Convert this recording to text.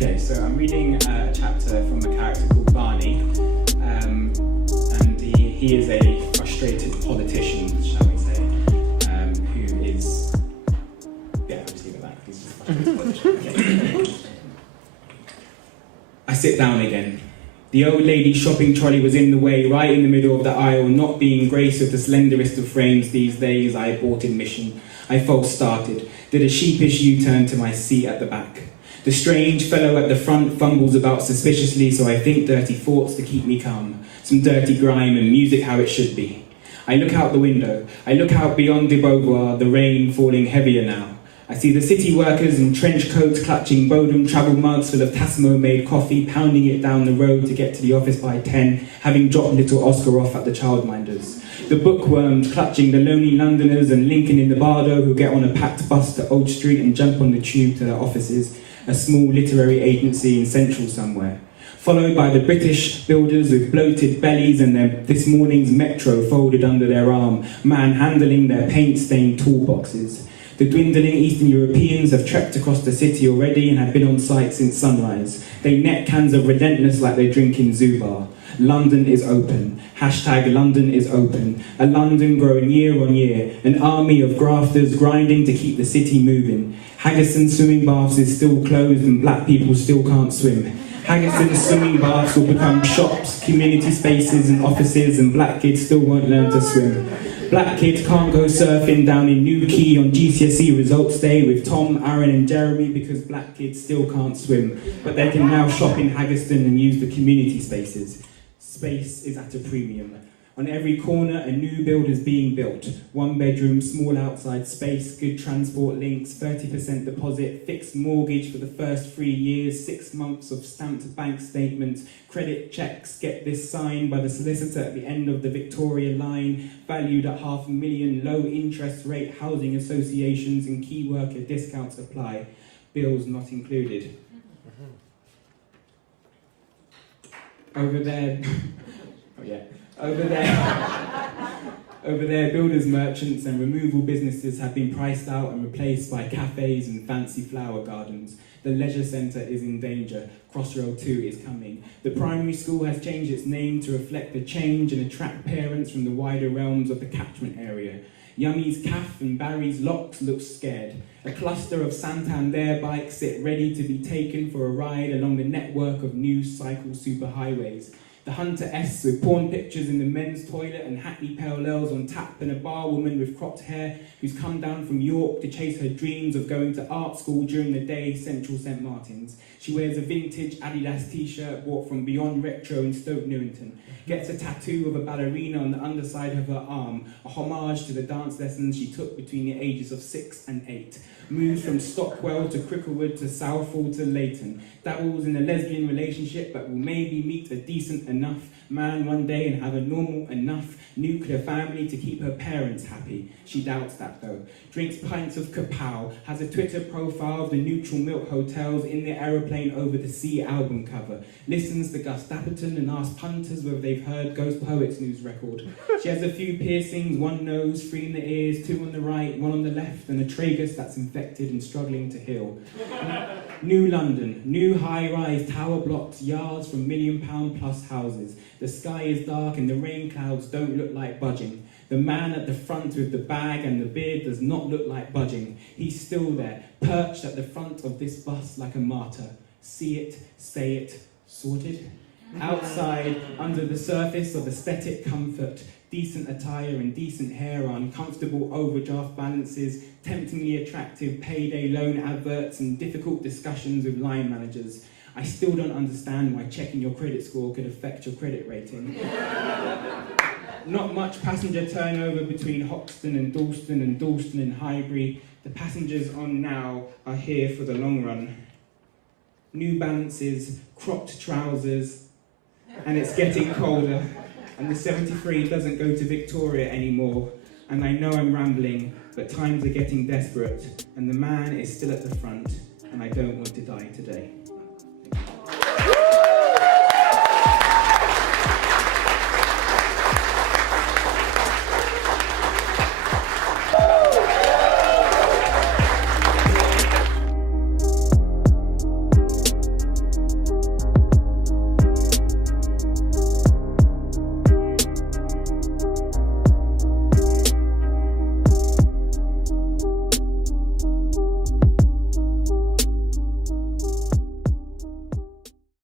Okay, so I'm reading a chapter from a character called Barney, and he is a frustrated politician, shall we say, who is... Yeah, I'll just leave it at that. He's just a frustrated politician. Okay. I sit down again. The old lady's shopping trolley was in the way, right in the middle of the aisle, not being graced with the slenderest of frames these days. I aborted mission. I false started, did a sheepish U-turn to my seat at the back. The strange fellow at the front fumbles about suspiciously, so I think dirty thoughts to keep me calm. Some dirty grime and music how it should be. I look out the window. I look out beyond de Beauvoir, the rain falling heavier now. I see the city workers in trench coats clutching Bodum travel mugs full of Tassimo-made coffee, pounding it down the road to get to the office by 10, having dropped little Oscar off at the childminders. The bookworms clutching the lonely Londoners and Lincoln in the Bardo who get on a packed bus to Old Street and jump on the tube to their offices, a small literary agency in Central somewhere. Followed by the British builders with bloated bellies and their this morning's metro folded under their arm, manhandling their paint-stained toolboxes. The dwindling Eastern Europeans have trekked across the city already and have been on site since sunrise. They net cans of Relentless like they drink in Zubar. London is open. Hashtag London is open. A London growing year on year. An army of grafters grinding to keep the city moving. Haggerson swimming baths is still closed and black people still can't swim. Haggerson swimming baths will become shops, community spaces and offices, and black kids still won't learn to swim. Black kids can't go surfing down in Newquay on GCSE results day with Tom, Aaron and Jeremy because black kids still can't swim, but they can now shop in Haggerston and use the community spaces. Space is at a premium. On every corner, a new build is being built. 1 bedroom, small outside space, good transport links, 30% deposit, fixed mortgage for the first 3 years, 6 months of stamped bank statements, credit checks, get this signed by the solicitor at the end of the Victoria line, valued at $500,000, low interest rate housing associations and key worker discounts apply. Bills not included. Over there, oh yeah. Over there, builders, merchants and removal businesses have been priced out and replaced by cafes and fancy flower gardens. The leisure centre is in danger. Crossrail 2 is coming. The primary school has changed its name to reflect the change and attract parents from the wider realms of the catchment area. Yummy's Calf and Barry's Locks look scared. A cluster of Santander bikes sit ready to be taken for a ride along the network of new cycle superhighways. The Hunter S with porn pictures in the men's toilet and Hackney Pale Ales on tap, and a bar woman with cropped hair who's come down from York to chase her dreams of going to art school during the day, Central St Martin's. She wears a vintage Adidas t-shirt bought from Beyond Retro in Stoke Newington, gets a tattoo of a ballerina on the underside of her arm, a homage to the dance lessons she took between the ages of 6 and 8. Moves from Stockwell to Cricklewood to Southall to Leighton. Dabbles in a lesbian relationship but will maybe meet a decent enough man one day and have a normal enough nuclear family to keep her parents happy. She doubts that though. Drinks pints of kapow, has a Twitter profile of the Neutral Milk Hotels in the Aeroplane Over the Sea album cover. Listens to Gus Dapperton and asks punters whether they've heard Ghost Poets news record. She has a few piercings, 1 nose, 3 in the ears, 2 on the right, 1 on the left, and a tragus that's infected and struggling to heal. New London, new high-rise tower blocks, yards from £1 million plus houses. The sky is dark and the rain clouds don't look like budging. The man at the front with the bag and the beard does not look like budging. He's still there, perched at the front of this bus like a martyr. See it, say it, sorted? Outside, under the surface of aesthetic comfort, decent attire and decent hair on, comfortable overdraft balances, temptingly attractive payday loan adverts and difficult discussions with line managers. I still don't understand why checking your credit score could affect your credit rating. Not much passenger turnover between Hoxton and Dalston and Highbury. The passengers on now are here for the long run. New Balances, cropped trousers, and it's getting colder. And the 73 doesn't go to Victoria anymore. And I know I'm rambling, but times are getting desperate, and the man is still at the front, and I don't want to die today.